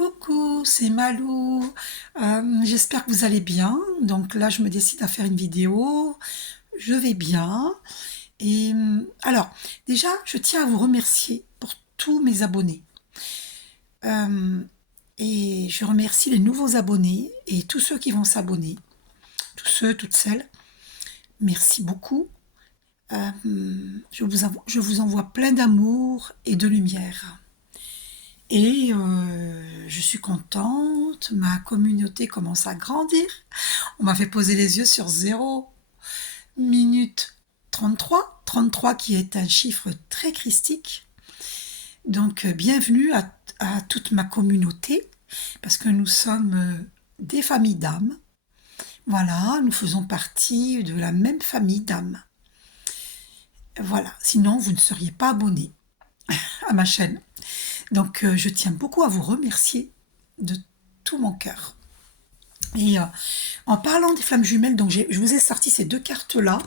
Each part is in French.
Coucou, c'est Malou. J'espère que vous allez bien. Donc là, je me décide à faire une vidéo. Je vais bien. Alors, déjà, je tiens à vous remercier pour tous mes abonnés. Euh, et je remercie les nouveaux abonnés et tous ceux qui vont s'abonner. Tous ceux, toutes celles. Merci beaucoup. Euh, je vous envoie plein d'amour et de lumière. Je suis contente, ma communauté commence à grandir. On m'a fait poser les yeux sur 0 minute 33 qui est un chiffre très christique. Donc, bienvenue à toute ma communauté, parce que nous sommes des familles d'âmes. Voilà, nous faisons partie de la même famille d'âmes. Voilà, sinon vous ne seriez pas abonné à ma chaîne. Donc, je tiens beaucoup à vous remercier de tout mon cœur. En parlant des flammes jumelles, donc je vous ai sorti ces deux cartes-là.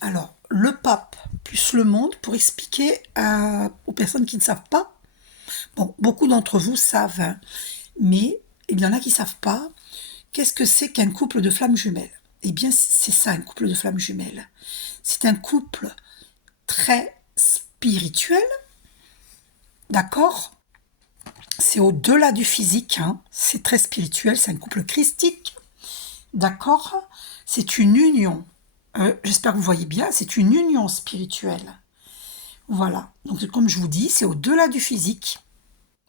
Alors, le pape plus le monde, pour expliquer aux personnes qui ne savent pas. Bon, beaucoup d'entre vous savent, hein, mais il y en a qui ne savent pas. Qu'est-ce que c'est qu'un couple de flammes jumelles? Eh bien, c'est ça, un couple de flammes jumelles. C'est un couple très spirituel, d'accord? C'est au-delà du physique, hein. C'est très spirituel, c'est un couple christique, d'accord? C'est une union, j'espère que vous voyez bien, c'est une union spirituelle. Voilà, donc comme je vous dis, c'est au-delà du physique,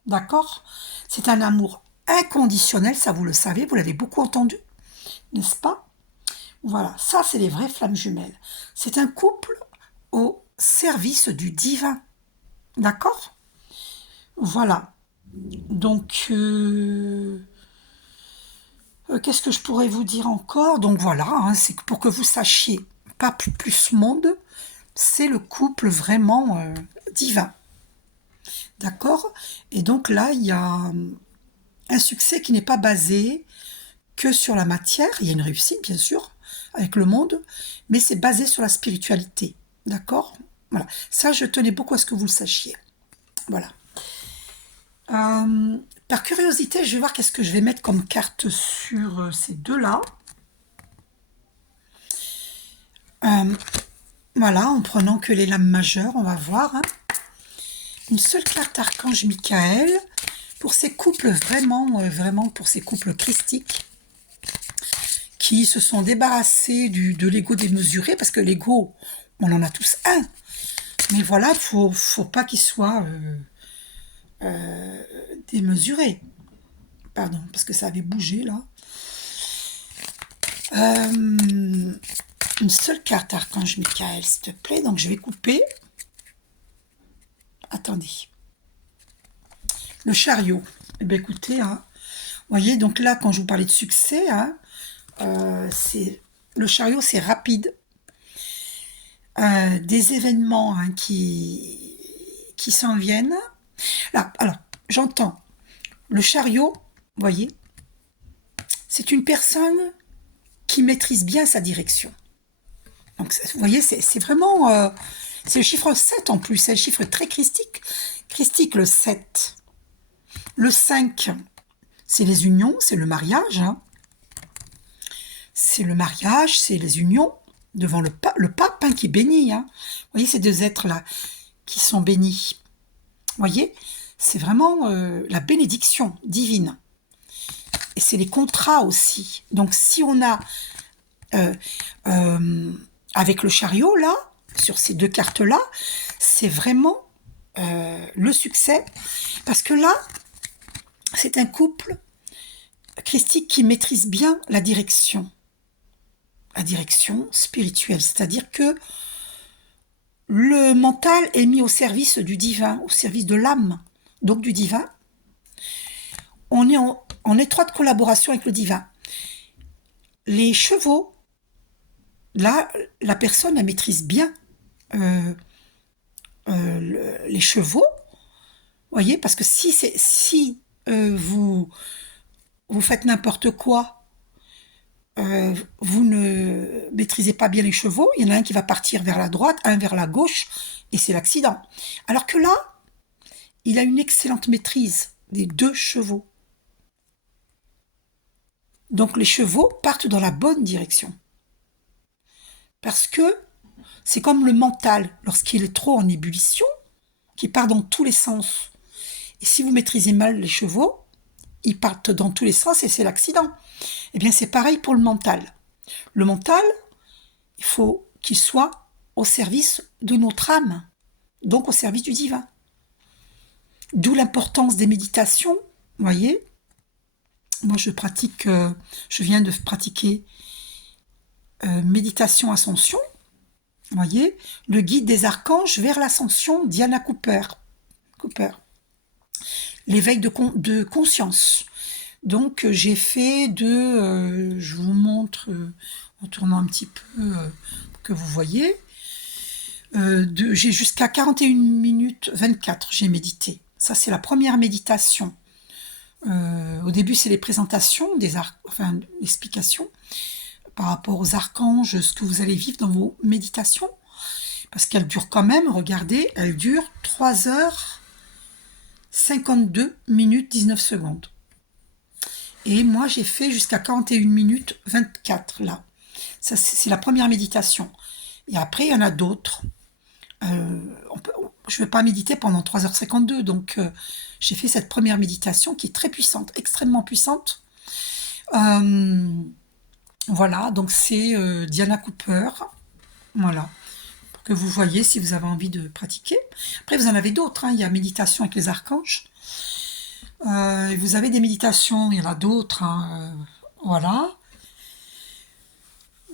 d'accord? C'est un amour inconditionnel, ça vous le savez, vous l'avez beaucoup entendu, n'est-ce pas? Voilà, ça c'est les vraies flammes jumelles. C'est un couple au service du divin, d'accord? Voilà. Donc, qu'est-ce que je pourrais vous dire encore? Donc voilà, hein, c'est pour que vous sachiez, pas plus monde, c'est le couple vraiment divin. D'accord? Et donc là, il y a un succès qui n'est pas basé que sur la matière. Il y a une réussite, bien sûr, avec le monde, mais c'est basé sur la spiritualité. D'accord? Voilà. Ça, je tenais beaucoup à ce que vous le sachiez. Voilà. Par curiosité, je vais voir qu'est-ce que je vais mettre comme carte sur ces deux-là. Voilà, en prenant que les lames majeures, on va voir. Hein. Une seule carte archange Michael pour ces couples vraiment pour ces couples christiques qui se sont débarrassés de l'ego démesuré, parce que l'ego, on en a tous un. Mais voilà, faut pas qu'il soit démesuré. Pardon, parce que ça avait bougé là. Une seule carte archange Michael, s'il te plaît. Donc je vais couper. Attendez. Le chariot. Eh bien écoutez, hein, voyez, donc là, quand je vous parlais de succès, hein, le chariot, c'est rapide. Des événements hein, qui s'en viennent. Là, alors, j'entends. Le chariot, vous voyez, c'est une personne qui maîtrise bien sa direction. Donc, vous voyez, c'est vraiment... c'est le chiffre 7 en plus, c'est le chiffre très christique. Christique, le 7. Le 5, c'est les unions, c'est le mariage. Hein. C'est le mariage, c'est les unions devant le pape hein, qui bénit. Hein. Vous voyez ces deux êtres-là qui sont bénis. Vous voyez, c'est vraiment la bénédiction divine. Et c'est les contrats aussi. Donc si on a, avec le chariot, là, sur ces deux cartes-là, c'est vraiment le succès. Parce que là, c'est un couple christique qui maîtrise bien la direction spirituelle. C'est-à-dire que le mental est mis au service du divin, au service de l'âme, donc du divin. On est en étroite collaboration avec le divin. Les chevaux, là, la personne elle maîtrise bien les chevaux, voyez, parce que si vous faites n'importe quoi, vous ne maîtrisez pas bien les chevaux, il y en a un qui va partir vers la droite, un vers la gauche, et c'est l'accident. Alors que là, il a une excellente maîtrise. des 2 chevaux. Donc les chevaux partent dans la bonne direction. Parce que c'est comme le mental, lorsqu'il est trop en ébullition, qui part dans tous les sens. Et si vous maîtrisez mal les chevaux, ils partent dans tous les sens et c'est l'accident. Eh bien, c'est pareil pour le mental. Le mental, il faut qu'il soit au service de notre âme, donc au service du divin. D'où l'importance des méditations, vous voyez. Moi, je viens de pratiquer méditation ascension, vous voyez, le guide des archanges vers l'ascension, Diana Cooper. L'éveil de conscience. Donc j'ai fait je vous montre en tournant un petit peu pour que vous voyez, j'ai jusqu'à 41 minutes 24, j'ai médité. Ça c'est la première méditation. Au début c'est les présentations, l'explication par rapport aux archanges, ce que vous allez vivre dans vos méditations, parce qu'elles durent quand même, regardez, elles durent 3 heures 52 minutes 19 secondes. Et moi, j'ai fait jusqu'à 41 minutes 24, là. Ça, c'est la première méditation. Et après, il y en a d'autres. Je ne vais pas méditer pendant 3h52, donc j'ai fait cette première méditation qui est très puissante, extrêmement puissante. Voilà, donc c'est Diana Cooper. Voilà, pour que vous voyez si vous avez envie de pratiquer. Après, vous en avez d'autres, hein. Il y a méditation avec les archanges. Vous avez des méditations, il y en a d'autres, hein, voilà.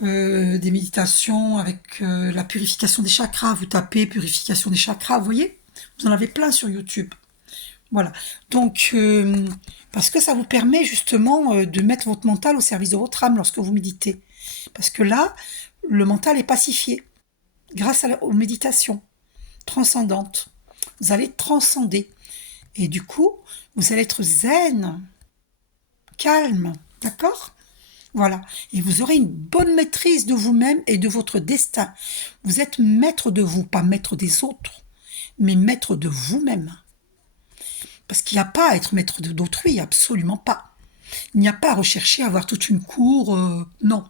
Des méditations avec la purification des chakras. Vous tapez purification des chakras, vous voyez. Vous en avez plein sur YouTube. Voilà. Donc, parce que ça vous permet justement de mettre votre mental au service de votre âme lorsque vous méditez. Parce que là, le mental est pacifié grâce aux méditations transcendantes. Vous allez transcender. Et du coup, vous allez être zen, calme, d'accord ? Voilà. Et vous aurez une bonne maîtrise de vous-même et de votre destin. Vous êtes maître de vous, pas maître des autres, mais maître de vous-même. Parce qu'il n'y a pas à être maître d'autrui, absolument pas. Il n'y a pas à rechercher à avoir toute une cour, non.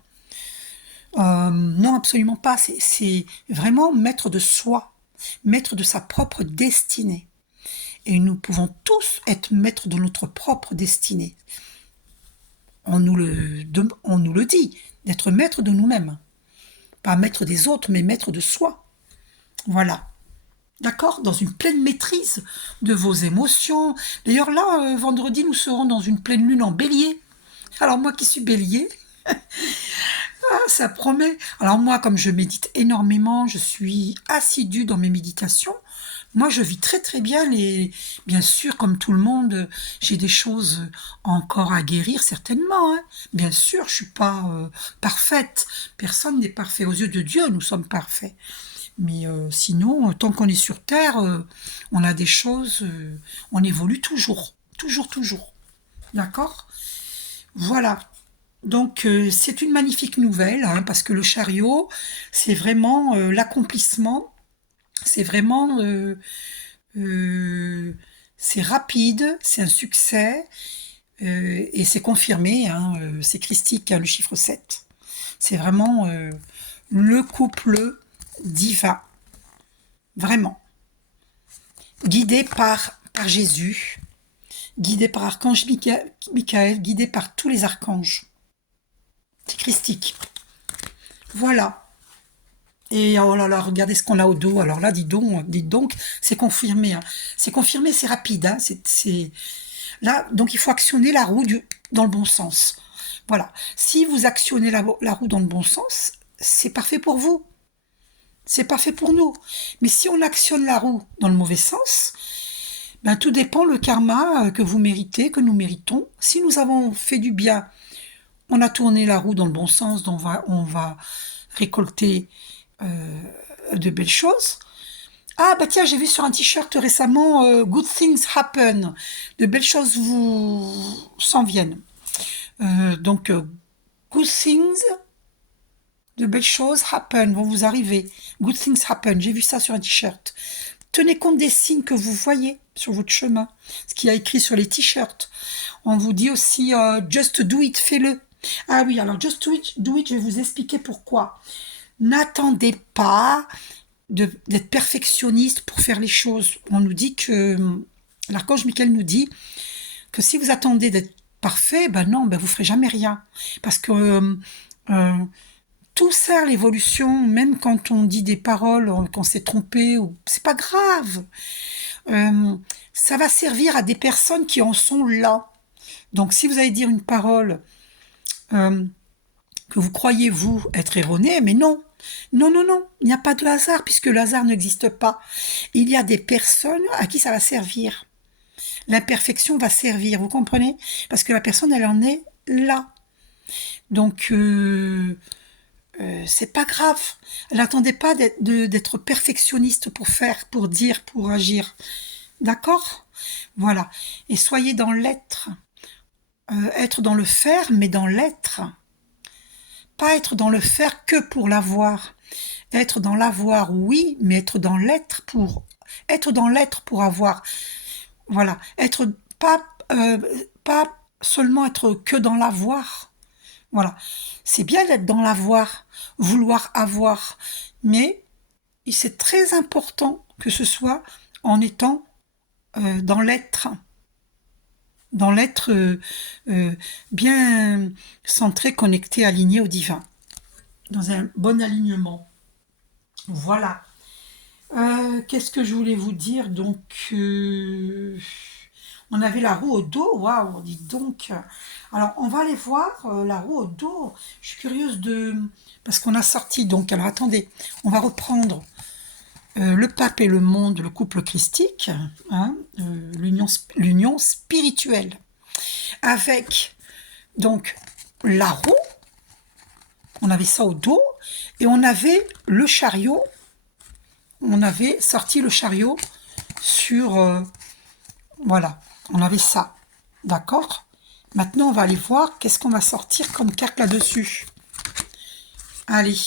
Non, absolument pas. C'est vraiment maître de soi, maître de sa propre destinée. Et nous pouvons tous être maîtres de notre propre destinée. On nous le dit, d'être maître de nous-mêmes. Pas maître des autres, mais maître de soi. Voilà. D'accord ? Dans une pleine maîtrise de vos émotions. D'ailleurs, là, vendredi, nous serons dans une pleine lune en bélier. Alors, moi qui suis bélier, ça promet. Alors, moi, comme je médite énormément, je suis assidue dans mes méditations. Moi, je vis très très bien bien sûr, comme tout le monde, j'ai des choses encore à guérir, certainement. Hein. Bien sûr, je suis pas parfaite. Personne n'est parfait. Aux yeux de Dieu, nous sommes parfaits. Mais sinon, tant qu'on est sur Terre, on a des choses, on évolue toujours. Toujours, toujours. D'accord ? Voilà. Donc, c'est une magnifique nouvelle, hein, parce que le chariot, c'est vraiment l'accomplissement. C'est vraiment... c'est rapide, c'est un succès, et c'est confirmé, hein, c'est christique, hein, le chiffre 7. C'est vraiment le couple divin, vraiment. Guidé par Jésus, guidé par Archange Michael, guidé par tous les archanges. C'est christique. Voilà. Et oh là là, regardez ce qu'on a au dos. Alors là, dites donc, c'est confirmé. Hein. C'est confirmé, c'est rapide. Hein. Là, donc il faut actionner la roue dans le bon sens. Voilà. Si vous actionnez la roue dans le bon sens, c'est parfait pour vous. C'est parfait pour nous. Mais si on actionne la roue dans le mauvais sens, ben, tout dépend le karma que vous méritez, que nous méritons. Si nous avons fait du bien, on a tourné la roue dans le bon sens, donc on va récolter de belles choses. Ah bah tiens, j'ai vu sur un t-shirt récemment Good things happen. De belles choses vous s'en viennent. Donc good things, de belles choses happen, vont vous arriver. Good things happen. J'ai vu ça sur un t-shirt. tenez compte des signes que vous voyez sur votre chemin, ce qu'il y a écrit sur les t-shirts. On vous dit aussi just do it, fais-le. Ah oui, alors just do it, je vais vous expliquer pourquoi. N'attendez pas d'être perfectionniste pour faire les choses. On nous dit que, l'archange Michael nous dit que si vous attendez d'être parfait, ben non, ben vous ferez jamais rien. Parce que tout sert à l'évolution, même quand on dit des paroles, qu'on s'est trompé, ou c'est pas grave. Ça va servir à des personnes qui en sont là. Donc si vous allez dire une parole que vous croyez vous être erronée, mais non. Non, non, non, il n'y a pas de hasard, puisque le hasard n'existe pas. Il y a des personnes à qui ça va servir. L'imperfection va servir, vous comprenez? Parce que la personne, elle en est là. Donc, c'est pas grave. N'attendez pas d'être perfectionniste pour faire, pour dire, pour agir. D'accord? Voilà. Et soyez dans l'être. Être dans le faire, mais dans l'être. Pas être dans le faire que pour l'avoir. Être dans l'avoir, oui, mais être dans l'être pour... Être dans l'être pour avoir. Voilà. Être pas seulement être que dans l'avoir. Voilà. C'est bien d'être dans l'avoir, vouloir avoir. Mais c'est très important que ce soit en étant dans l'être. Dans l'être bien centré, connecté, aligné au divin, dans un bon alignement. Voilà. Qu'est-ce que je voulais vous dire? Donc, on avait la roue au dos. Waouh, dites donc. Alors, on va aller voir la roue au dos. Je suis curieuse de... Parce qu'on a sorti, donc... Alors, attendez. On va reprendre le pape et le monde, le couple christique, hein, l'union spirituelle, avec donc la roue, on avait ça au dos, et on avait le chariot, on avait sorti le chariot sur, voilà, on avait ça, d'accord? Maintenant, on va aller voir qu'est-ce qu'on va sortir comme carte là-dessus. Allez.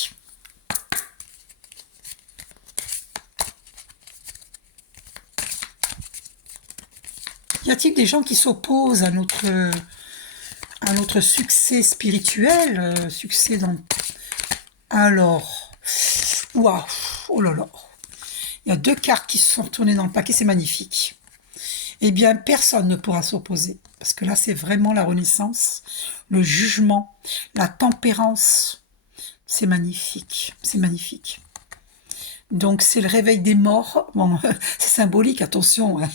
Y a-t-il des gens qui s'opposent à notre succès spirituel, succès dans... Alors, waouh, oh là là, il y a 2 cartes qui se sont retournées dans le paquet, c'est magnifique. Eh bien, personne ne pourra s'opposer, parce que là, c'est vraiment la renaissance, le jugement, la tempérance. C'est magnifique, c'est magnifique. Donc, c'est le réveil des morts. Bon, c'est symbolique, attention. Hein.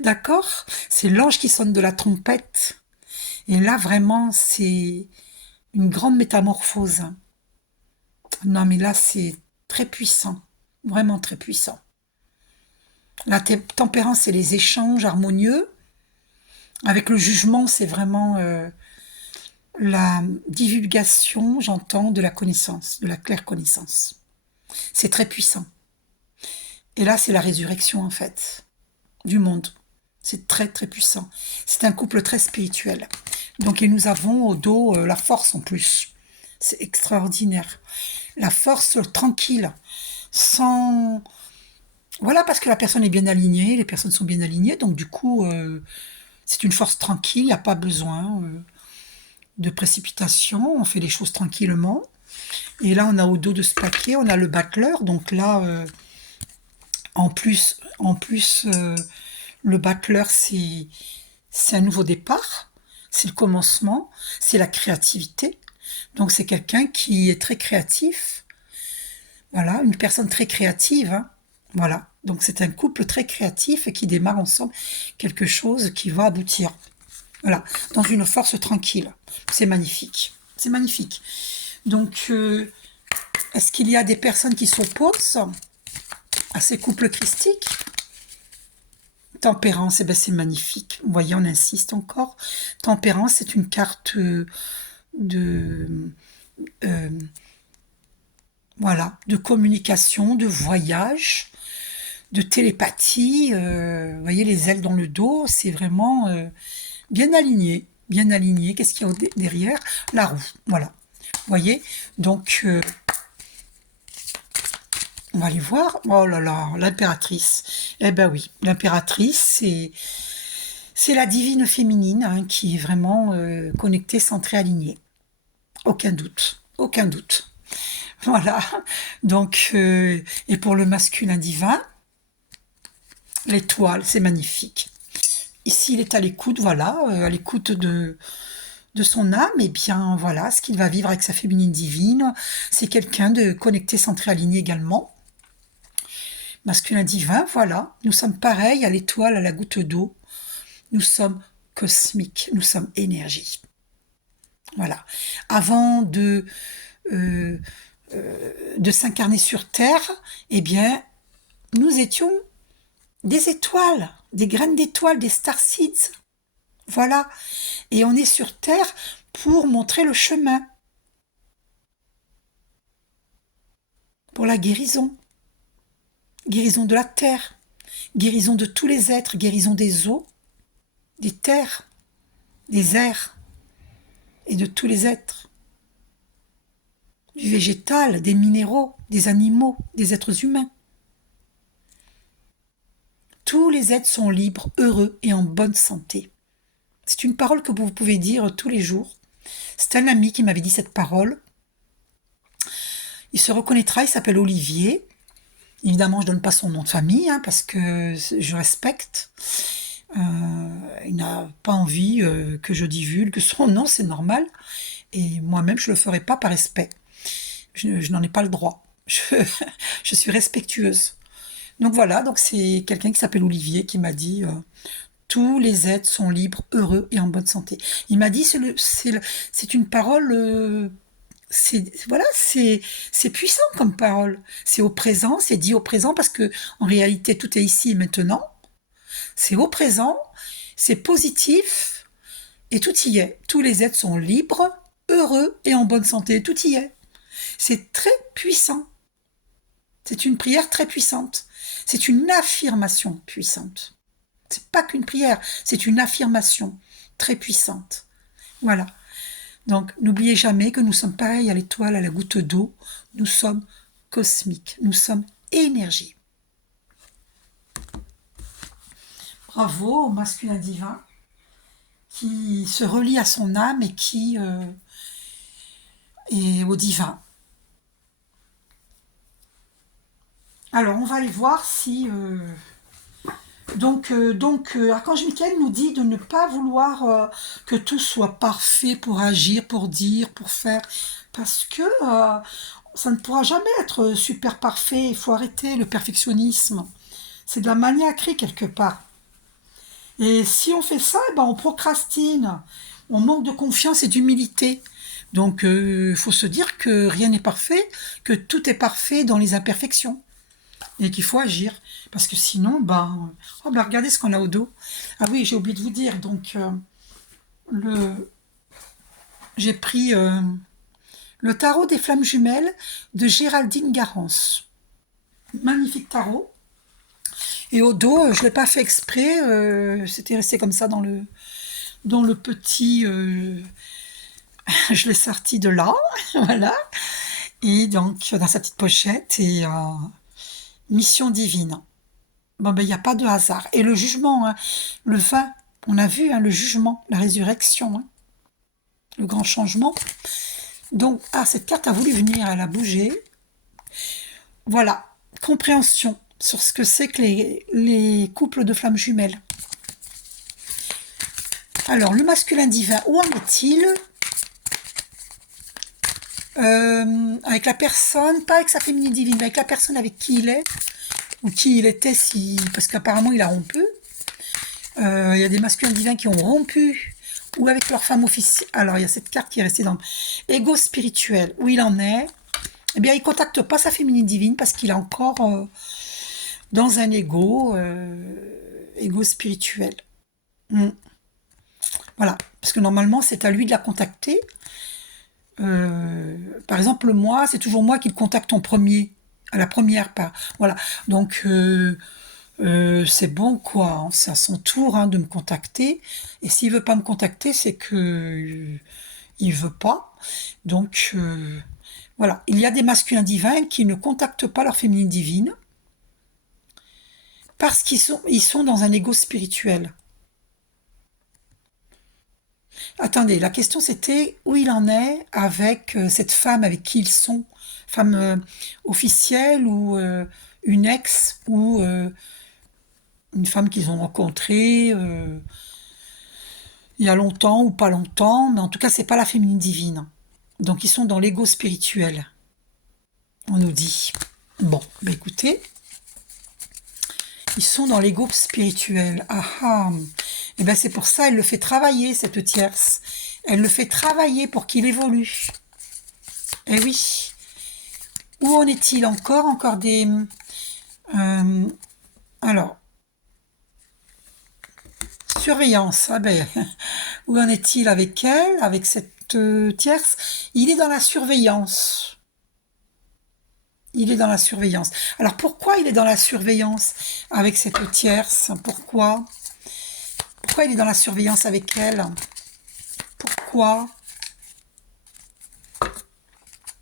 D'accord? C'est l'ange qui sonne de la trompette. Et là, vraiment, c'est une grande métamorphose. Non, mais là, c'est très puissant. Vraiment très puissant. La tempérance, c'est les échanges harmonieux. Avec le jugement, c'est vraiment la divulgation, j'entends, de la connaissance, de la claire connaissance. C'est très puissant. Et là, c'est la résurrection, en fait, du monde. C'est très, très puissant. C'est un couple très spirituel. Donc, et nous avons au dos la force, en plus. C'est extraordinaire. La force tranquille, sans... Voilà, parce que la personne est bien alignée, les personnes sont bien alignées, donc du coup, c'est une force tranquille, il n'y a pas besoin de précipitation, on fait les choses tranquillement. Et là, on a au dos de ce paquet, on a le battleur. Donc là, en plus, le battleur, c'est un nouveau départ. C'est le commencement. C'est la créativité. Donc c'est quelqu'un qui est très créatif. Voilà, une personne très créative. Hein. Voilà. Donc c'est un couple très créatif et qui démarre ensemble quelque chose qui va aboutir. Voilà, dans une force tranquille. C'est magnifique. C'est magnifique. Donc, est-ce qu'il y a des personnes qui s'opposent à ces couples christiques? Tempérance, eh ben c'est magnifique. Vous voyez, on insiste encore. Tempérance, c'est une carte voilà, de communication, de voyage, de télépathie. Vous voyez, les ailes dans le dos, c'est vraiment bien aligné. Bien aligné. Qu'est-ce qu'il y a derrière? La roue, voilà. Vous voyez, donc On va aller voir. Oh là là, l'impératrice. Eh ben oui, l'impératrice, c'est la divine féminine, hein, qui est vraiment connectée, centrée, alignée. Aucun doute, aucun doute. Voilà. Donc, et pour le masculin divin, l'étoile, c'est magnifique. Ici, il est à l'écoute, voilà, à l'écoute de son âme, et bien voilà, ce qu'il va vivre avec sa féminine divine, c'est quelqu'un de connecté, centré, aligné également. Masculin divin, voilà, nous sommes pareils à l'étoile, à la goutte d'eau, nous sommes cosmiques, nous sommes énergie. Voilà. Avant euh, de s'incarner sur Terre, eh bien, nous étions des étoiles, des graines d'étoiles, des star seeds. Voilà. Et on est sur Terre pour montrer le chemin, pour la guérison. Guérison de la Terre, guérison de tous les êtres, guérison des eaux, des terres, des airs et de tous les êtres. Du végétal, des minéraux, des animaux, des êtres humains. Tous les êtres sont libres, heureux et en bonne santé. C'est une parole que vous pouvez dire tous les jours. C'est un ami qui m'avait dit cette parole. Il se reconnaîtra, il s'appelle Olivier. Évidemment, je ne donne pas son nom de famille, hein, parce que je respecte. Il n'a pas envie que je divulgue son nom, c'est normal. Et moi-même, je ne le ferai pas par respect. Je n'en ai pas le droit. Je suis respectueuse. Donc voilà, donc c'est quelqu'un qui s'appelle Olivier qui m'a dit tous les êtres sont libres, heureux et en bonne santé. Il m'a dit c'est une parole voilà, c'est puissant comme parole. C'est au présent, c'est dit au présent parce que en réalité tout est ici et maintenant. C'est au présent, c'est positif et tout y est. Tous les êtres sont libres, heureux et en bonne santé. Tout y est. C'est très puissant. C'est une prière très puissante. C'est une affirmation puissante. C'est pas qu'une prière, c'est une affirmation très puissante. Voilà. Donc, n'oubliez jamais que nous sommes pareils à l'étoile, à la goutte d'eau. Nous sommes cosmiques. Nous sommes énergie. Bravo au masculin divin qui se relie à son âme et qui est au divin. Alors, on va aller voir si... Archange Michael nous dit de ne pas vouloir que tout soit parfait pour agir, pour dire, pour faire, parce que ça ne pourra jamais être super parfait. Il faut arrêter le perfectionnisme. C'est de la maniaquerie quelque part. Et si on fait ça, on procrastine. On manque de confiance et d'humilité. Donc, il faut se dire que rien n'est parfait, que tout est parfait dans les imperfections. Et qu'il faut agir. Parce que sinon, regardez ce qu'on a au dos. Ah oui, j'ai oublié de vous dire. Donc, j'ai pris le tarot des flammes jumelles de Géraldine Garance. Magnifique tarot. Et au dos, je ne l'ai pas fait exprès. C'était resté comme ça dans le petit... je l'ai sorti de là. Voilà. Et donc, dans sa petite pochette. Et... mission divine. Il n'y a pas de hasard. Et le jugement, hein, le 20, on a vu le jugement, la résurrection, hein, le grand changement. Donc, cette carte a voulu venir, elle a bougé. Voilà, compréhension sur ce que c'est que les couples de flammes jumelles. Alors, le masculin divin, où en est-il avec la personne, pas avec sa féminine divine, mais avec la personne avec qui il est, ou qui il était, parce qu'apparemment il a rompu. Il y a des masculins divins qui ont rompu, ou avec leur femme officielle. Alors il y a cette carte qui est restée dans Ego spirituel, où il en est. Eh bien, il ne contacte pas sa féminine divine parce qu'il est encore dans un ego spirituel. Voilà, parce que normalement c'est à lui de la contacter. Par exemple, moi, c'est toujours moi qui le contacte en premier, à la première part. Voilà. Donc, c'est bon, quoi. Hein. C'est à son tour de me contacter. Et s'il veut pas me contacter, c'est que il veut pas. Donc, Voilà, il y a des masculins divins qui ne contactent pas leur féminine divine parce qu'ils sont dans un ego spirituel. Attendez, la question c'était où il en est avec cette femme avec qui ils sont, femme officielle ou une ex ou une femme qu'ils ont rencontrée il y a longtemps ou pas longtemps, mais en tout cas c'est pas la féminine divine. Donc ils sont dans l'ego spirituel, on nous dit. Bon, bah écoutez, ils sont dans l'ego spirituel. Ah ah. Et ben c'est pour ça elle le fait travailler cette tierce. Elle le fait travailler pour qu'il évolue. Eh oui. Où en est-il encore des euh, alors surveillance. Ah ben où en est-il avec elle, avec cette tierce? Il est dans la surveillance. Il est dans la surveillance. Alors pourquoi il est dans la surveillance avec cette tierce? Pourquoi il est dans la surveillance avec elle? Pourquoi?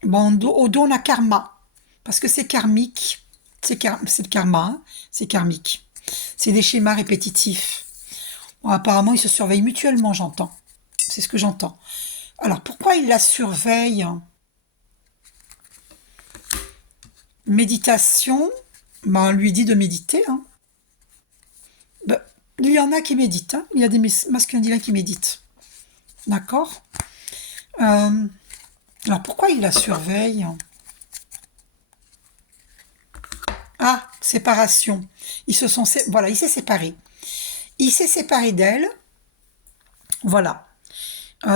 Bon, au dos, on a karma. Parce que c'est karmique. C'est le karma, hein. C'est karmique. C'est des schémas répétitifs. Bon, apparemment, ils se surveillent mutuellement, j'entends. C'est ce que j'entends. Alors, pourquoi il la surveille? Méditation. Ben, on lui dit de méditer, hein. Ben, il y en a qui méditent, hein. Il y a des masculins divins qui méditent. D'accord. Euh, alors, pourquoi il la surveille? Ah, séparation. Voilà, il s'est séparé. Il s'est séparé d'elle. Voilà.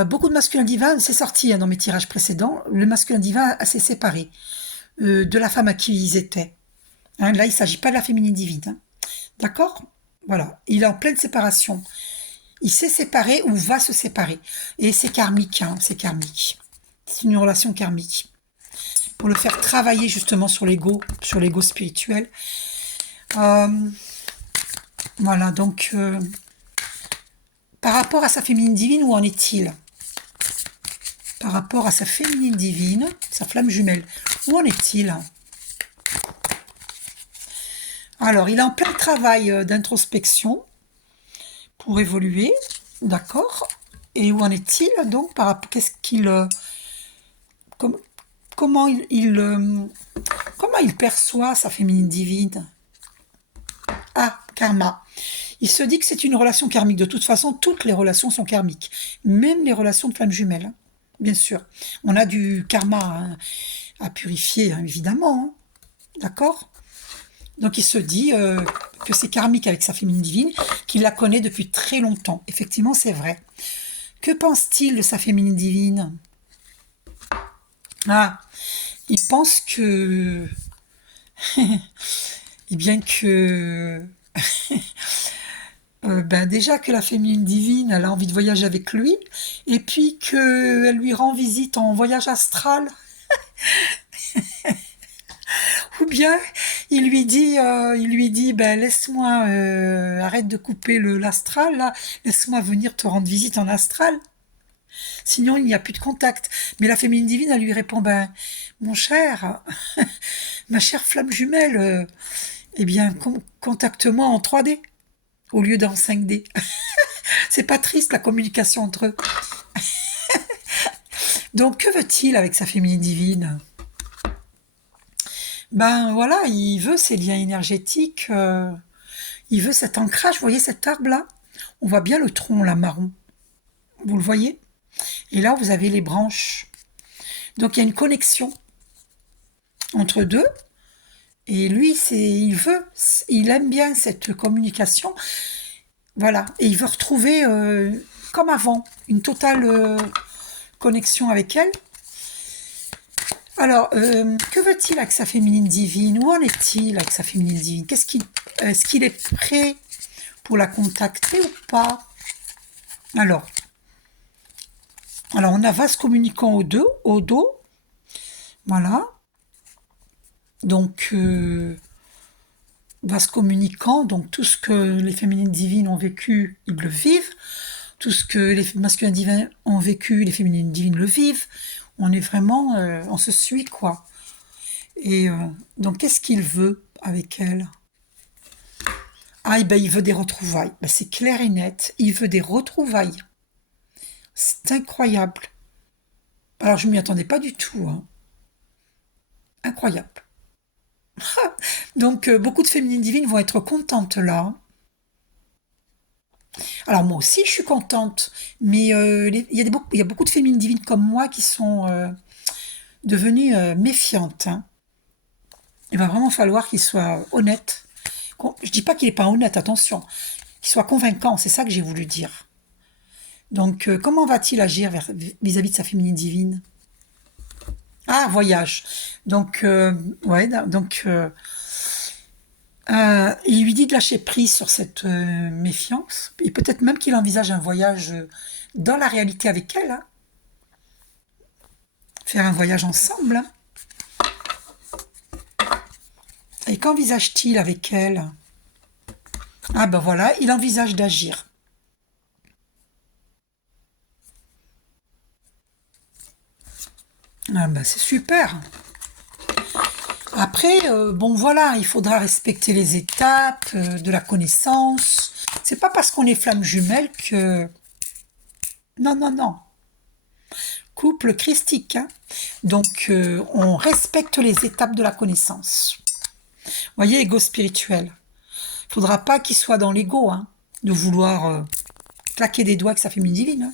Beaucoup de masculins divins, c'est sorti hein, dans mes tirages précédents, le masculin divin s'est séparé de la femme à qui ils étaient. Hein, là, il ne s'agit pas de la féminine divine. Hein. D'accord. Voilà. Il est en pleine séparation. Il s'est séparé ou va se séparer. Et c'est karmique. Hein, c'est karmique. C'est une relation karmique. Pour le faire travailler justement sur l'ego spirituel. Euh, voilà, donc par rapport à sa féminine divine, où en est-il? Par rapport à sa féminine divine, sa flamme jumelle, où en est-il? Alors, il est en plein travail d'introspection pour évoluer, d'accord? Et où en est-il donc par rapport, qu'est-ce qu'il, comment comment il perçoit sa féminine divine? Ah, karma. Il se dit que c'est une relation karmique. De toute façon, toutes les relations sont karmiques, même les relations de flammes jumelles, hein, bien sûr. On a du karma hein, à purifier, hein, évidemment. Hein, d'accord. Donc il se dit que c'est karmique avec sa féminine divine, qu'il la connaît depuis très longtemps. Effectivement, c'est vrai. Que pense-t-il de sa féminine divine? Ah, il pense que... Eh bien que... ben déjà que la féminine divine, elle a envie de voyager avec lui, et puis qu'elle lui rend visite en voyage astral, ou bien il lui dit, ben laisse-moi, arrête de couper l'astral, là, laisse-moi venir te rendre visite en astral, sinon il n'y a plus de contact. Mais la féminine divine, elle lui répond, ben mon cher, ma chère flamme jumelle, eh bien contacte-moi en 3D au lieu d'en 5D. C'est pas triste la communication entre eux. Donc que veut-il avec sa féminine divine? Ben voilà, il veut ces liens énergétiques, il veut cet ancrage. Vous voyez cet arbre-là? On voit bien le tronc, là, marron. Vous le voyez? Et là, vous avez les branches. Donc il y a une connexion entre deux. Et lui, il aime bien cette communication. Voilà. Et il veut retrouver, comme avant, une totale connexion avec elle. Alors, que veut-il avec sa féminine divine? Où en est-il avec sa féminine divine? Est-ce qu'il est prêt pour la contacter ou pas? Alors, on a vase communicant au dos. Voilà. Donc, vase communicant, donc tout ce que les féminines divines ont vécu, ils le vivent. tout ce que les masculins divins ont vécu, les féminines divines le vivent. On est vraiment, on se suit quoi. Et donc qu'est-ce qu'il veut avec elle? Ah, et ben il veut des retrouvailles. Ben, c'est clair et net. Il veut des retrouvailles. C'est incroyable. Alors je m'y attendais pas du tout, hein. Incroyable. Donc beaucoup de féminines divines vont être contentes là. Alors moi aussi je suis contente, mais il y a beaucoup de féminines divines comme moi qui sont devenues méfiantes, hein. Il va vraiment falloir qu'il soit honnête. Je dis pas qu'il est pas honnête, attention. Qu'il soit convaincant, c'est ça que j'ai voulu dire. Donc comment va-t-il agir vis-à-vis de sa féminine divine? Ah, voyage. Donc ouais, donc il lui dit de lâcher prise sur cette méfiance, et peut-être même qu'il envisage un voyage dans la réalité avec elle, hein. Faire un voyage ensemble, hein. Et qu'envisage-t-il avec elle? Ah ben voilà, il envisage d'agir. Ah ben c'est super. Après, bon voilà, il faudra respecter les étapes de la connaissance. C'est pas parce qu'on est flamme jumelle que... Non, non, non. Couple christique, hein. Donc, on respecte les étapes de la connaissance. Vous voyez, ego spirituel. Il faudra pas qu'il soit dans l'ego, hein, de vouloir claquer des doigts avec sa féminine divine, hein.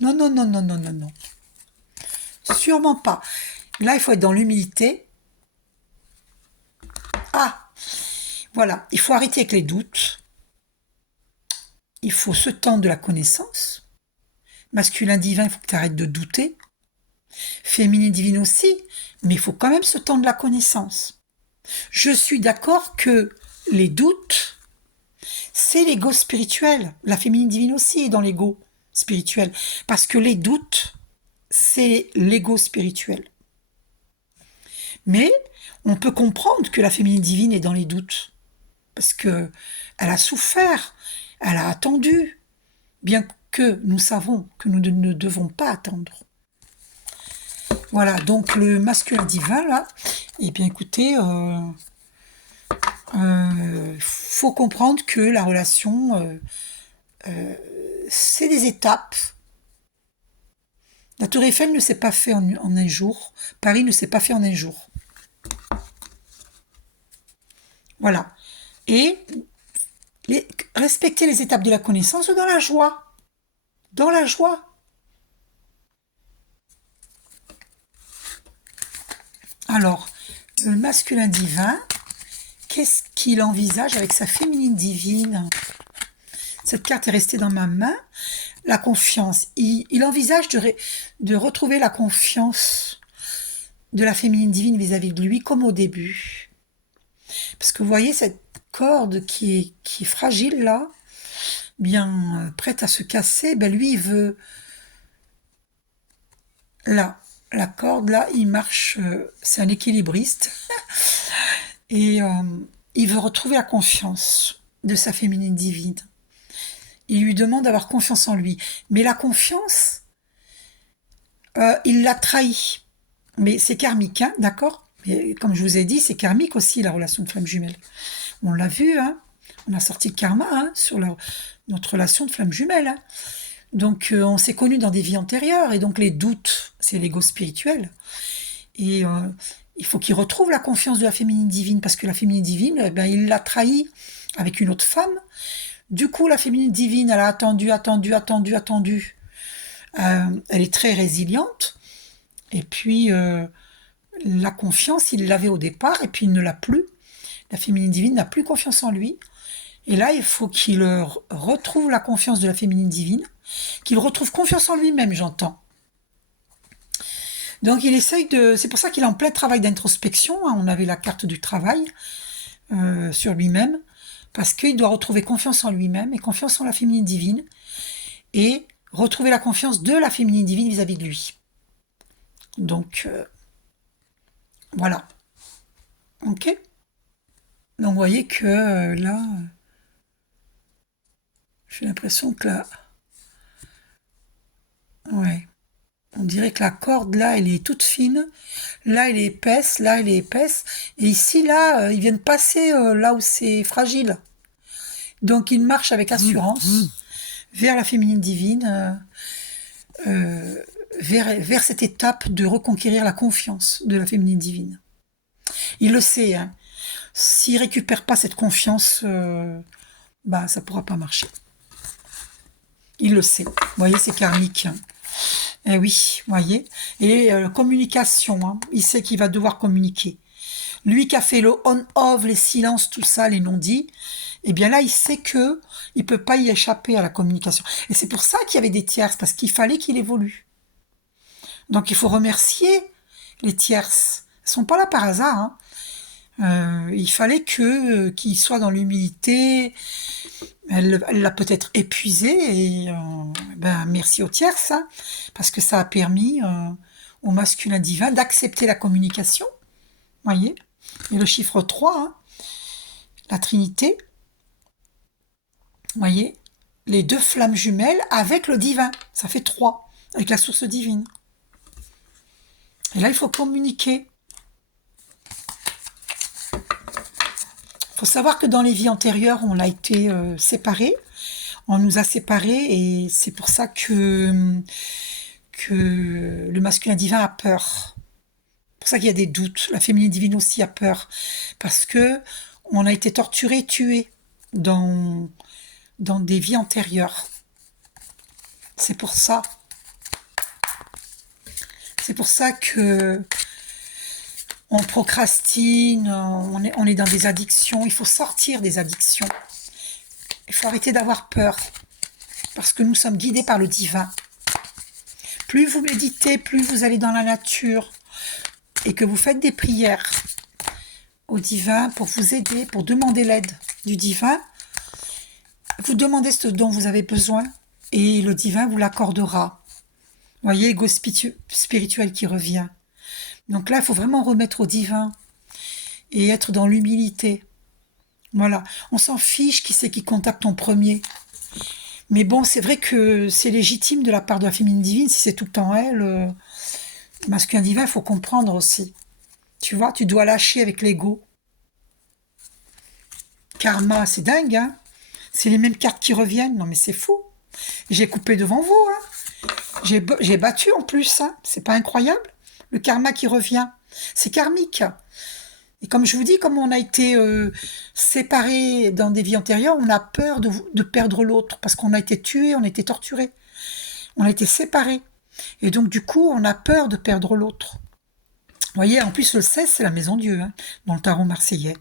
Non, non, non, non, non, non, non. Sûrement pas. Là, il faut être dans l'humilité. Ah, voilà. Il faut arrêter avec les doutes. Il faut se tendre de la connaissance. Masculin divin, il faut que tu arrêtes de douter. Féminine divine aussi, mais il faut quand même se tendre de la connaissance. Je suis d'accord que les doutes, c'est l'ego spirituel. La féminine divine aussi est dans l'ego spirituel. Parce que les doutes, c'est l'ego spirituel. Mais on peut comprendre que la féminine divine est dans les doutes. Parce que elle a souffert, elle a attendu, bien que nous savons que nous ne devons pas attendre. Voilà, donc le masculin divin, là, eh bien écoutez, faut comprendre que la relation, c'est des étapes. La Tour Eiffel ne s'est pas fait en un jour. Paris ne s'est pas fait en un jour. Voilà. Et respecter les étapes de la connaissance dans la joie. Dans la joie. Alors, le masculin divin, qu'est-ce qu'il envisage avec sa féminine divine? Cette carte est restée dans ma main. La confiance. Il envisage de retrouver la confiance de la féminine divine vis-à-vis de lui, comme au début. Parce que vous voyez cette corde qui est fragile là, bien prête à se casser, ben lui il veut... Là, la corde là, il marche, c'est un équilibriste, et il veut retrouver la confiance de sa féminine divine. Il lui demande d'avoir confiance en lui. Mais la confiance, il l'a trahi. Mais c'est karmique, hein, d'accord? Mais comme je vous ai dit, c'est karmique aussi, la relation de flamme jumelle. On l'a vu, hein? On a sorti le karma, hein, sur notre relation de flamme jumelle, hein. Donc, on s'est connus dans des vies antérieures, et donc les doutes, c'est l'ego spirituel. Et il faut qu'il retrouve la confiance de la féminine divine, parce que la féminine divine, eh ben, il l'a trahi avec une autre femme. Du coup, la féminine divine, elle a attendu, attendu, attendu, attendu. Elle est très résiliente. Et puis, la confiance, il l'avait au départ, et puis il ne l'a plus. La féminine divine n'a plus confiance en lui. Et là, il faut qu'il retrouve la confiance de la féminine divine, qu'il retrouve confiance en lui-même, j'entends. Donc, il essaye de... C'est pour ça qu'il est en plein travail d'introspection, hein. On avait la carte du travail sur lui-même, parce qu'il doit retrouver confiance en lui-même et confiance en la féminine divine, et retrouver la confiance de la féminine divine vis-à-vis de lui. Donc, voilà. Ok? Donc, vous voyez que là, j'ai l'impression que là, Ouais. On dirait que la corde, là, elle est toute fine. Là, elle est épaisse. Là, elle est épaisse. Et ici, là, ils viennent passer là où c'est fragile. Donc, ils marchent avec assurance vers la féminine divine, vers cette étape de reconquérir la confiance de la féminine divine. Il le sait, hein. S'il récupère pas cette confiance, bah, ça pourra pas marcher. Il le sait. Vous voyez, c'est karmique, hein. Eh oui, vous voyez. Et communication, hein. Il sait qu'il va devoir communiquer. Lui qui a fait le on-off, les silences, tout ça, les non-dits, eh bien là, il sait que il peut pas y échapper à la communication. Et c'est pour ça qu'il y avait des tierces, parce qu'il fallait qu'il évolue. Donc il faut remercier les tierces. Elles sont pas là par hasard, hein. Il fallait qu'il soit dans l'humilité. Elle l'a peut-être épuisé et ben merci aux tierces, hein, parce que ça a permis au masculin divin d'accepter la communication. Voyez. Et le chiffre 3, hein, la Trinité. Voyez. Les deux flammes jumelles avec le divin. Ça fait 3, avec la source divine. Et là, il faut communiquer. Il faut savoir que dans les vies antérieures, on a été séparés. On nous a séparés et c'est pour ça que le masculin divin a peur. C'est pour ça qu'il y a des doutes. La féminine divine aussi a peur. Parce que on a été torturé, tué dans des vies antérieures. C'est pour ça. C'est pour ça que on procrastine, on est dans des addictions. Il faut sortir des addictions. Il faut arrêter d'avoir peur. Parce que nous sommes guidés par le divin. Plus vous méditez, plus vous allez dans la nature et que vous faites des prières au divin pour vous aider, pour demander l'aide du divin, vous demandez ce dont vous avez besoin et le divin vous l'accordera. Vous voyez, ego spirituel qui revient. Donc là, il faut vraiment remettre au divin et être dans l'humilité. Voilà, on s'en fiche qui c'est qui contacte en premier. Mais bon, c'est vrai que c'est légitime de la part de la féminine divine, si c'est tout le temps elle. Le masculin divin, il faut comprendre aussi. Tu vois, tu dois lâcher avec l'ego. Karma, c'est dingue, hein. C'est les mêmes cartes qui reviennent. Non, mais c'est fou. J'ai coupé devant vous, hein. J'ai battu en plus, hein. C'est pas incroyable? Le karma qui revient. C'est karmique. Et comme je vous dis, comme on a été séparés dans des vies antérieures, on a peur de perdre l'autre, parce qu'on a été tués, on a été torturés, on a été séparés. Et donc du coup, on a peur de perdre l'autre. Vous voyez, en plus le 16, c'est la maison Dieu, hein, dans le tarot marseillais.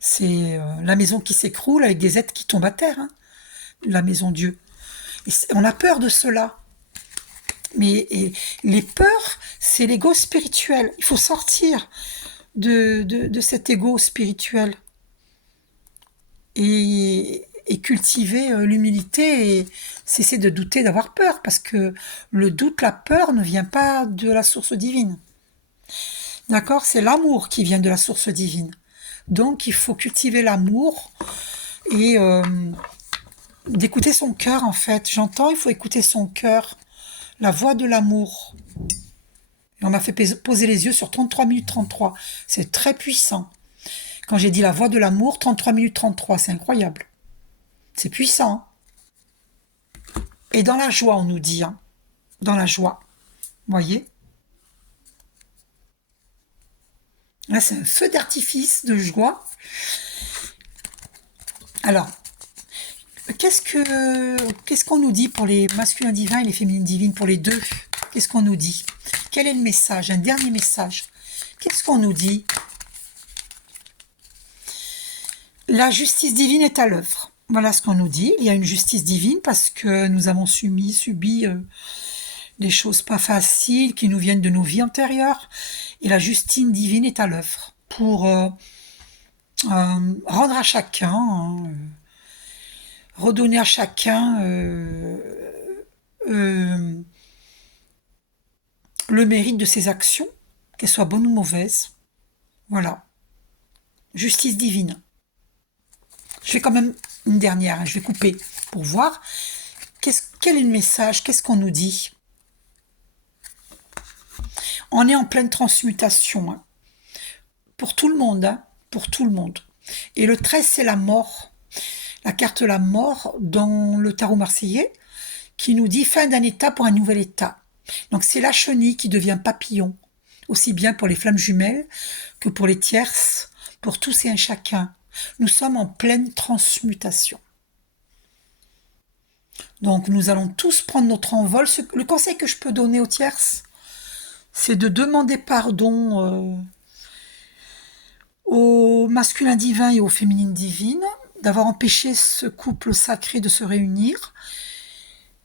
C'est la maison qui s'écroule avec des êtres qui tombent à terre, hein, la maison Dieu. Et on a peur de cela. Mais les peurs, c'est l'ego spirituel. Il faut sortir de cet ego spirituel et cultiver l'humilité et cesser de douter, d'avoir peur, parce que le doute, la peur ne vient pas de la source divine. D'accord? C'est l'amour qui vient de la source divine. Donc il faut cultiver l'amour et d'écouter son cœur en fait. J'entends, il faut écouter son cœur. La voix de l'amour. Et on m'a fait poser les yeux sur 33 minutes 33. C'est très puissant. Quand j'ai dit la voix de l'amour, 33 minutes 33, c'est incroyable. C'est puissant. Et dans la joie, on nous dit. Hein. Dans la joie. Vous voyez? Là, c'est un feu d'artifice de joie. Alors, qu'est-ce qu'on nous dit pour les masculins divins et les féminines divines, pour les deux? Qu'est-ce qu'on nous dit? Quel est le message? Un dernier message. Qu'est-ce qu'on nous dit? La justice divine est à l'œuvre. Voilà ce qu'on nous dit. Il y a une justice divine parce que nous avons subi des choses pas faciles qui nous viennent de nos vies antérieures. Et la justice divine est à l'œuvre pour rendre à chacun... redonner à chacun le mérite de ses actions, qu'elles soient bonnes ou mauvaises. Voilà. Justice divine. Je fais quand même une dernière, hein, je vais couper pour voir Quel est le message? Qu'est-ce qu'on nous dit? On est en pleine transmutation, hein, pour tout le monde, hein, pour tout le monde. Et le 13, c'est la mort. La carte la mort dans le tarot marseillais qui nous dit fin d'un état pour un nouvel état. Donc c'est la chenille qui devient papillon, aussi bien pour les flammes jumelles que pour les tierces, pour tous et un chacun. Nous sommes en pleine transmutation. Donc nous allons tous prendre notre envol. Le conseil que je peux donner aux tierces, c'est de demander pardon au masculin divin et au féminine divine, d'avoir empêché ce couple sacré de se réunir.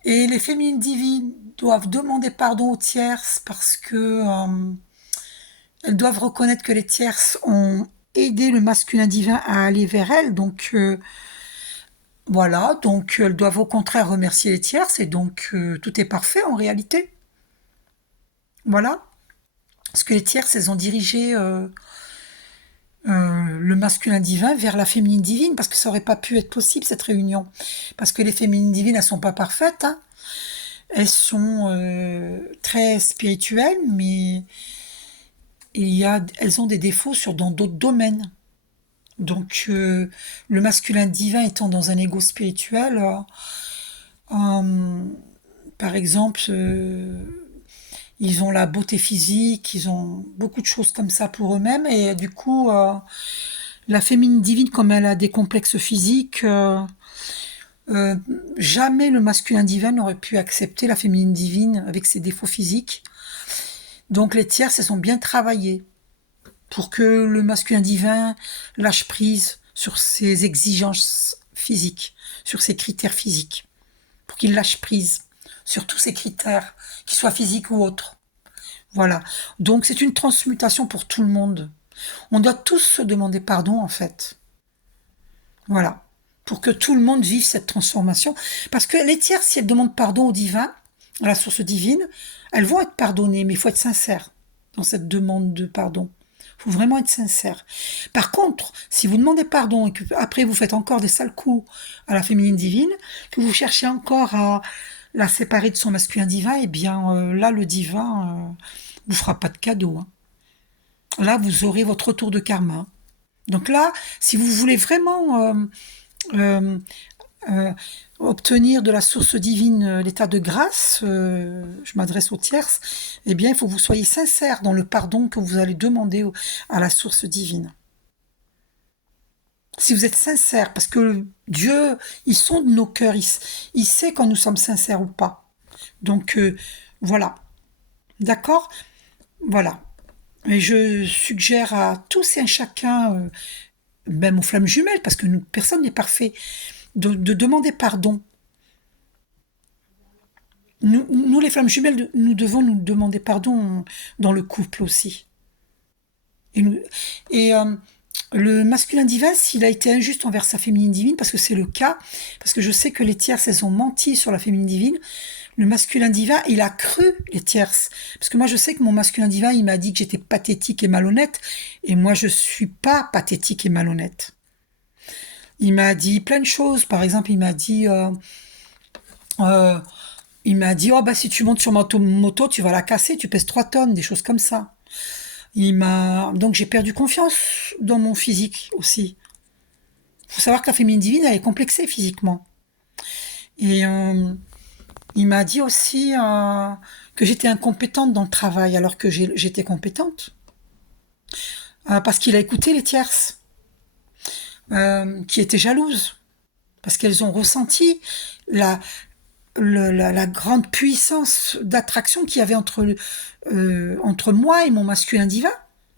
Et les féminines divines doivent demander pardon aux tierces parce que elles doivent reconnaître que les tierces ont aidé le masculin divin à aller vers elles. Donc voilà, donc elles doivent au contraire remercier les tierces et donc tout est parfait en réalité. Voilà. Parce que les tierces, elles ont dirigé le masculin divin vers la féminine divine, parce que ça aurait pas pu être possible cette réunion. Parce que les féminines divines, elles sont pas parfaites, hein. Elles sont très spirituelles, mais elles ont des défauts dans d'autres domaines. Donc le masculin divin étant dans un ego spirituel, par exemple, ils ont la beauté physique, ils ont beaucoup de choses comme ça pour eux-mêmes, et du coup, la féminine divine, comme elle a des complexes physiques, jamais le masculin divin n'aurait pu accepter la féminine divine avec ses défauts physiques. Donc les tierces, elles sont bien travaillées pour que le masculin divin lâche prise sur ses exigences physiques, sur ses critères physiques, pour qu'il lâche prise sur tous ces critères, qu'ils soient physiques ou autres. Voilà. Donc c'est une transmutation pour tout le monde. On doit tous se demander pardon, en fait. Voilà. Pour que tout le monde vive cette transformation. Parce que les tierces, si elles demandent pardon au divin, à la source divine, elles vont être pardonnées, mais il faut être sincère dans cette demande de pardon. Il faut vraiment être sincère. Par contre, si vous demandez pardon et que après vous faites encore des sales coups à la féminine divine, que vous cherchez encore à la séparer de son masculin divin, eh bien là, le divin vous fera pas de cadeau, hein. Là, vous aurez votre retour de karma. Donc là, si vous voulez vraiment euh, euh, obtenir de la source divine l'état de grâce, je m'adresse aux tierces, eh bien, il faut que vous soyez sincère dans le pardon que vous allez demander à la source divine. Si vous êtes sincère, parce que Dieu, il sonde nos cœurs, il sait quand nous sommes sincères ou pas. Donc, voilà. D'accord? Voilà. Et je suggère à tous et à chacun, même aux flammes jumelles, parce que personne n'est parfait, de demander pardon. Nous, les flammes jumelles, nous devons nous demander pardon dans le couple aussi. Et le masculin divin, s'il a été injuste envers sa féminine divine, parce que c'est le cas, parce que je sais que les tierces, elles ont menti sur la féminine divine, le masculin divin, il a cru les tierces. Parce que moi, je sais que mon masculin divin, il m'a dit que j'étais pathétique et malhonnête, et moi, je suis pas pathétique et malhonnête. Il m'a dit plein de choses. Par exemple, il m'a dit, oh bah si tu montes sur ma moto, tu vas la casser, tu pèses 3 tonnes, des choses comme ça. Donc j'ai perdu confiance dans mon physique aussi. Il faut savoir que la féminine divine, elle est complexée physiquement. Et il m'a dit aussi que j'étais incompétente dans le travail, alors que j'étais compétente. Parce qu'il a écouté les tierces, qui étaient jalouses. Parce qu'elles ont ressenti la grande puissance d'attraction qu'il y avait entre moi et mon masculin divin.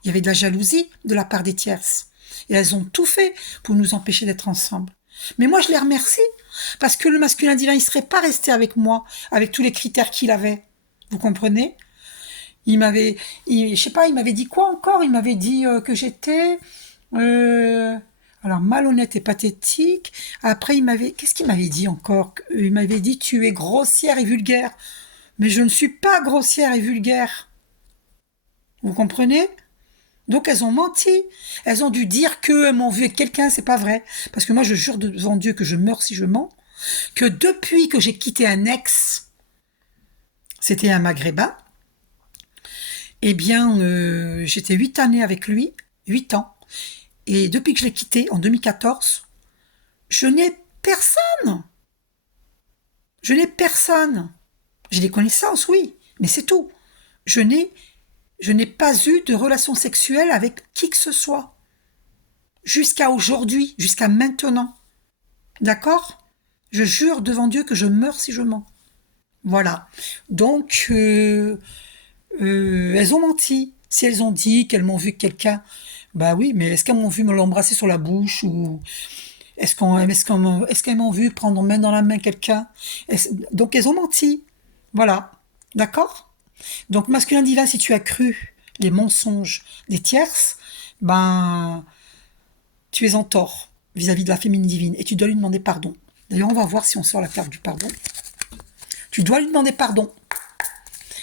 Il y avait de la jalousie de la part des tierces. Et elles ont tout fait pour nous empêcher d'être ensemble. Mais moi, je les remercie, parce que le masculin divin, il ne serait pas resté avec moi, avec tous les critères qu'il avait. Vous comprenez? Je sais pas, il m'avait dit quoi encore? Il m'avait dit que j'étais... alors, malhonnête et pathétique. Après, qu'est-ce qu'il m'avait dit encore? Il m'avait dit, tu es grossière et vulgaire. Mais je ne suis pas grossière et vulgaire. Vous comprenez? Donc, elles ont menti. Elles ont dû dire qu'elles m'ont vu avec quelqu'un, c'est pas vrai. Parce que moi, je jure devant Dieu que je meurs si je mens. que depuis que j'ai quitté un ex, c'était un Maghrébin, eh bien, j'étais 8 années avec lui, 8 ans, et depuis que je l'ai quitté, en 2014, je n'ai personne. Je n'ai personne. J'ai des connaissances, oui, mais c'est tout. Je n'ai pas eu de relation sexuelle avec qui que ce soit. Jusqu'à aujourd'hui, jusqu'à maintenant. D'accord? Je jure devant Dieu que je meurs si je mens. Voilà. Donc, elles ont menti. Si elles ont dit qu'elles m'ont vu quelqu'un, bah oui, mais est-ce qu'elles m'ont vu me l'embrasser sur la bouche ou est-ce qu'elles m'ont vu prendre main dans la main quelqu'un? Donc elles ont menti. Voilà. D'accord? Donc masculin divin, si tu as cru les mensonges des tierces, ben tu es en tort vis-à-vis de la féminine divine et tu dois lui demander pardon. D'ailleurs, on va voir si on sort la carte du pardon. Tu dois lui demander pardon.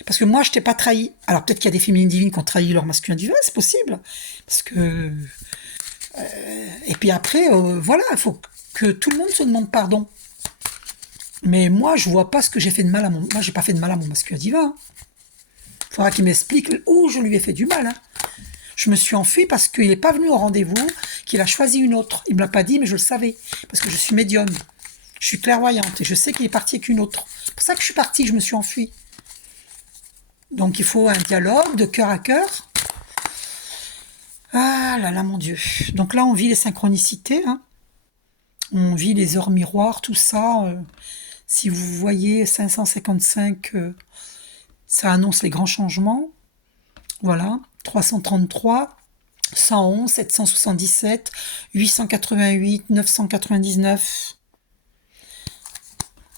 Parce que moi, je t'ai pas trahi. Alors peut-être qu'il y a des féminines divines qui ont trahi leur masculin divin, c'est possible. Parce que... et puis après, voilà, il faut que tout le monde se demande pardon. Mais moi, je vois pas ce que j'ai fait de mal à mon... Moi, j'ai pas fait de mal à mon masculin divin. Il faudra qu'il m'explique où je lui ai fait du mal. Hein. Je me suis enfuie parce qu'il n'est pas venu au rendez-vous, qu'il a choisi une autre. Il me l'a pas dit, mais je le savais. Parce que je suis médium. Je suis clairvoyante et je sais qu'il est parti avec une autre. C'est pour ça que je suis partie, que je me suis enfuie. Donc il faut un dialogue de cœur à cœur. Ah là là, mon Dieu. Donc là, on vit les synchronicités. Hein. On vit les heures miroirs, tout ça. Si vous voyez 555, ça annonce les grands changements. Voilà. 333, 111, 777, 888, 999.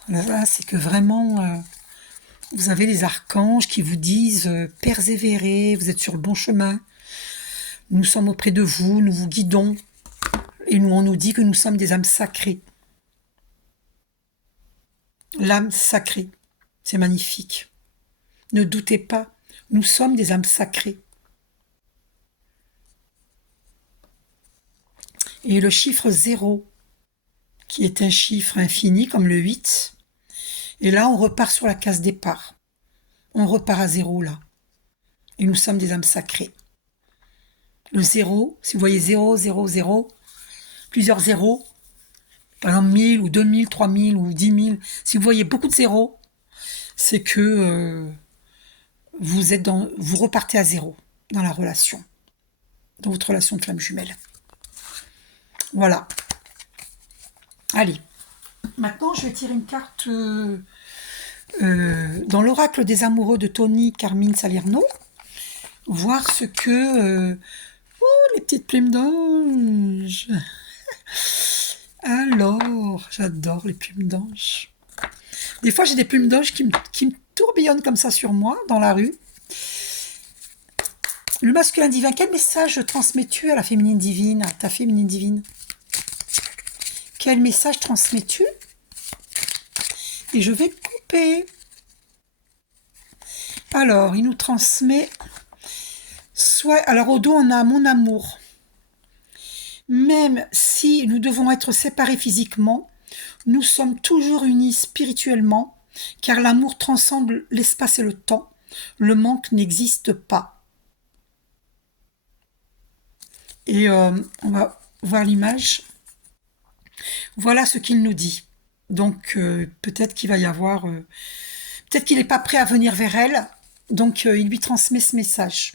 Là, c'est que vraiment... vous avez les archanges qui vous disent persévérez, vous êtes sur le bon chemin. Nous sommes auprès de vous, nous vous guidons. Et nous, on nous dit que nous sommes des âmes sacrées. L'âme sacrée, c'est magnifique. Ne doutez pas, nous sommes des âmes sacrées. Et le chiffre 0, qui est un chiffre infini comme le 8, et là, on repart sur la case départ. On repart à 0 là. Et nous sommes des âmes sacrées. Le 0, si vous voyez 0, 0, 0, plusieurs zéros, par exemple 1000 ou 2000, 3000 ou 10 000, si vous voyez beaucoup de zéros, c'est que vous repartez à 0 dans la relation, dans votre relation de flamme jumelle. Voilà. Allez. Maintenant, je vais tirer une carte dans l'oracle des amoureux de Tony Carmine Salerno, voir ce que... oh, les petites plumes d'ange. Alors, j'adore les plumes d'ange. Des fois, j'ai des plumes d'ange qui me tourbillonnent comme ça sur moi, dans la rue. Le masculin divin, quel message transmets-tu à la féminine divine, à ta féminine divine? Quel message transmets-tu? Et je vais couper. Alors, il nous transmet... Alors, au dos, on a mon amour. Même si nous devons être séparés physiquement, nous sommes toujours unis spirituellement, car l'amour transcende l'espace et le temps. Le manque n'existe pas. Et on va voir l'image. Voilà ce qu'il nous dit. Donc, peut-être qu'il va y avoir... peut-être qu'il n'est pas prêt à venir vers elle, donc il lui transmet ce message.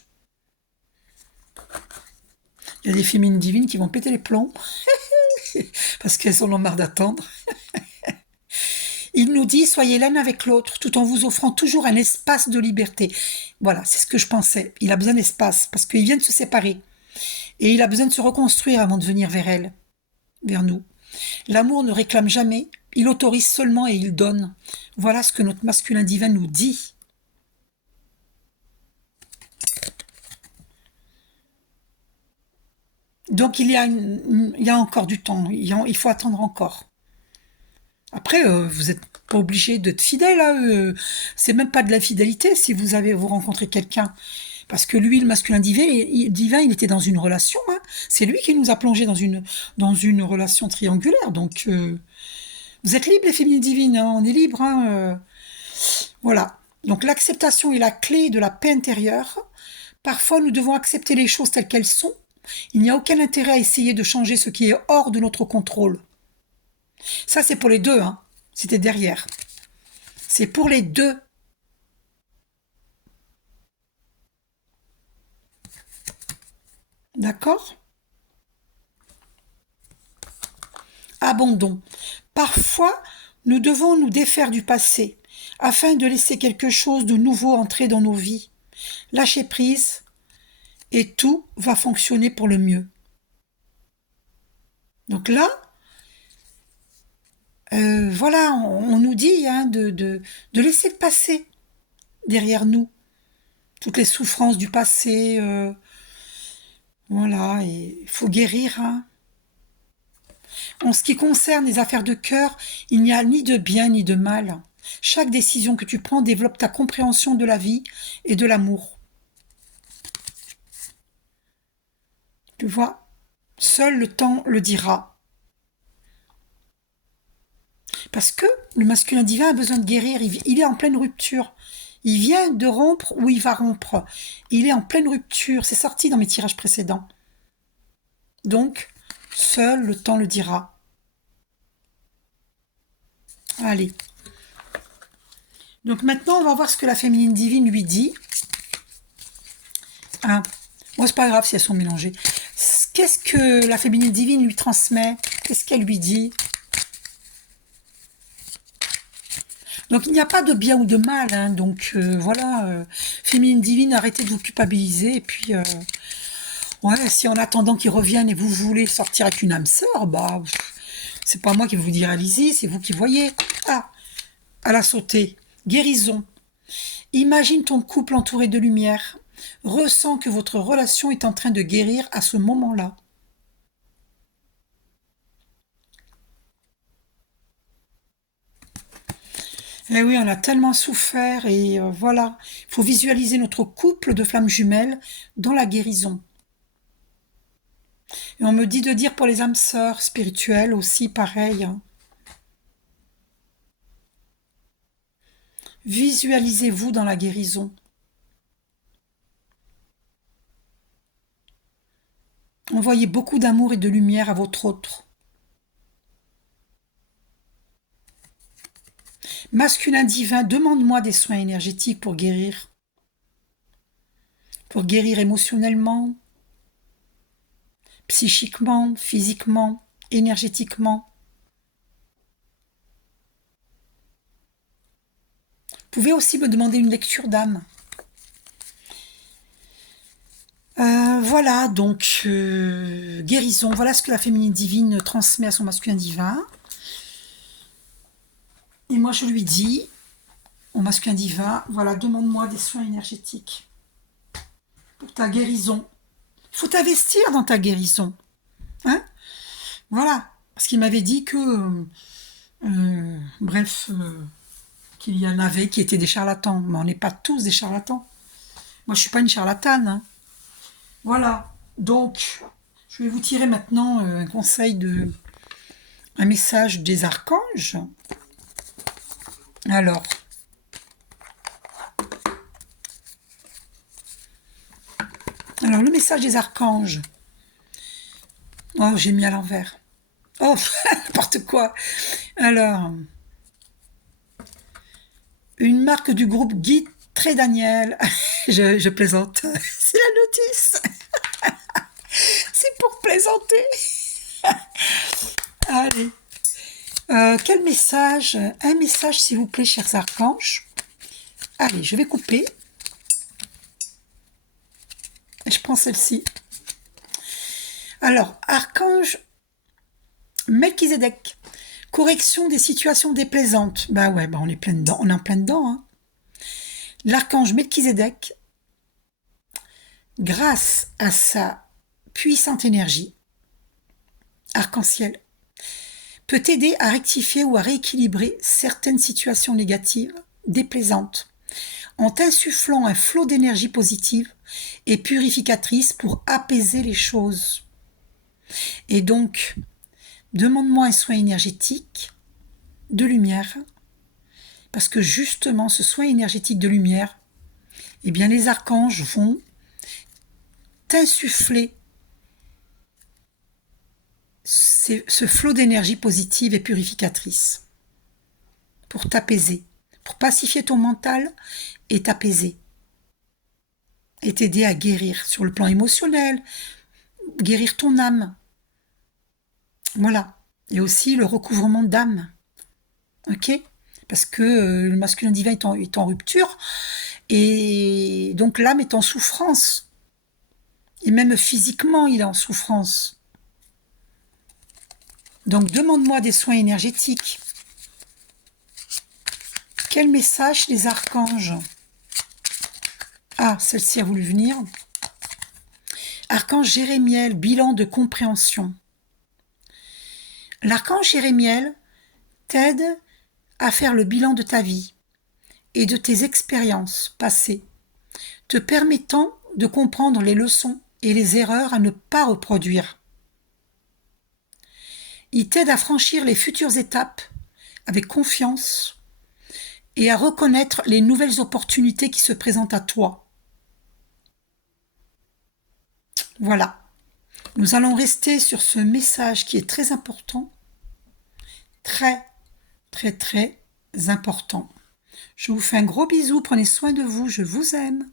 Il y a des féminines divines qui vont péter les plombs parce qu'elles en ont marre d'attendre. Il nous dit, soyez l'un avec l'autre, tout en vous offrant toujours un espace de liberté. Voilà, c'est ce que je pensais. Il a besoin d'espace parce qu'il vient de se séparer. Et il a besoin de se reconstruire avant de venir vers elle, vers nous. L'amour ne réclame jamais, il autorise seulement et il donne. Voilà ce que notre masculin divin nous dit. Donc il y a encore du temps, il faut attendre encore. Après, vous n'êtes pas obligé d'être fidèle à eux. C'est même pas de l'infidélité si vous rencontrez quelqu'un. Parce que lui, le masculin divin, il était dans une relation. Hein. C'est lui qui nous a plongé dans une relation triangulaire. Donc, Vous êtes libres, les féminines divines, hein, on est libres. Hein, voilà. Donc l'acceptation est la clé de la paix intérieure. Parfois, nous devons accepter les choses telles qu'elles sont. Il n'y a aucun intérêt à essayer de changer ce qui est hors de notre contrôle. Ça, c'est pour les deux, hein. C'était derrière. C'est pour les deux. D'accord? Abandon. Parfois, nous devons nous défaire du passé afin de laisser quelque chose de nouveau entrer dans nos vies. Lâcher prise et tout va fonctionner pour le mieux. Donc là, voilà, on nous dit hein, de laisser le passé derrière nous. Toutes les souffrances du passé, voilà, et il faut guérir. Hein. En ce qui concerne les affaires de cœur, il n'y a ni de bien ni de mal. Chaque décision que tu prends développe ta compréhension de la vie et de l'amour. Tu vois, seul le temps le dira. Parce que le masculin divin a besoin de guérir, il est en pleine rupture. Il vient de rompre ou il va rompre. Il est en pleine rupture, c'est sorti dans mes tirages précédents. Donc, seul le temps le dira. Allez. Donc maintenant, on va voir ce que la féminine divine lui dit. Hein. Bon, c'est pas grave si elles sont mélangées. Qu'est-ce que la féminine divine lui transmet? Qu'est-ce qu'elle lui dit? Donc il n'y a pas de bien ou de mal. Hein. Donc voilà, féminine divine, arrêtez de vous culpabiliser. Et puis, ouais, si en attendant qu'ils reviennent et vous voulez sortir avec une âme sœur, bah, c'est pas moi qui vous dire allez-y, c'est vous qui voyez. Ah, elle a sauté. Guérison. Imagine ton couple entouré de lumière. Ressens que votre relation est en train de guérir à ce moment-là. Eh oui, on a tellement souffert et voilà. Il faut visualiser notre couple de flammes jumelles dans la guérison. Et on me dit de dire pour les âmes sœurs spirituelles aussi pareil. Hein. Visualisez-vous dans la guérison. Envoyez beaucoup d'amour et de lumière à votre autre. Masculin divin, demande-moi des soins énergétiques pour guérir. Pour guérir émotionnellement, psychiquement, physiquement, énergétiquement. Vous pouvez aussi me demander une lecture d'âme. Voilà, donc guérison, voilà ce que la féminine divine transmet à son masculin divin. Et moi je lui dis, au masculin divin, voilà, demande-moi des soins énergétiques pour ta guérison. Il faut t'investir dans ta guérison. Hein? Voilà, parce qu'il m'avait dit que, bref, qu'il y en avait qui étaient des charlatans, mais on n'est pas tous des charlatans. Moi je suis pas une charlatane. Hein. Voilà, donc je vais vous tirer maintenant un conseil un message des archanges. Alors, le message des archanges. Oh, j'ai mis à l'envers. Oh, n'importe quoi. Alors, une marque du groupe Guy Très Daniel. je plaisante. C'est la notice. C'est pour plaisanter. Allez. Quel message? Un message, s'il vous plaît, chers archanges. Allez, je vais couper. Je prends celle-ci. Alors, archange Melchizedek. Correction des situations déplaisantes. Bah ouais, bah on est plein dedans. On est en plein dedans. Hein. L'archange Melchizedek, grâce à sa puissante énergie, arc-en-ciel, peut t'aider à rectifier ou à rééquilibrer certaines situations négatives, déplaisantes, en t'insufflant un flot d'énergie positive et purificatrice pour apaiser les choses. Et donc, demande-moi un soin énergétique de lumière, parce que justement, ce soin énergétique de lumière, eh bien, les archanges vont t'insuffler ce flot d'énergie positive et purificatrice pour t'apaiser, pour pacifier ton mental et t'apaiser et t'aider à guérir sur le plan émotionnel, guérir ton âme. Voilà. Et aussi le recouvrement d'âme. Ok? Parce que le masculin divin est en rupture et donc l'âme est en souffrance. Et même physiquement, il est en souffrance. Donc demande-moi des soins énergétiques. Quel message les archanges? Ah, celle-ci a voulu venir. Archange Jérémiel, bilan de compréhension. L'archange Jérémiel t'aide à faire le bilan de ta vie et de tes expériences passées, te permettant de comprendre les leçons et les erreurs à ne pas reproduire. Il t'aide à franchir les futures étapes avec confiance et à reconnaître les nouvelles opportunités qui se présentent à toi. Voilà. Nous allons rester sur ce message qui est très important. Très, très, très important. Je vous fais un gros bisou. Prenez soin de vous. Je vous aime.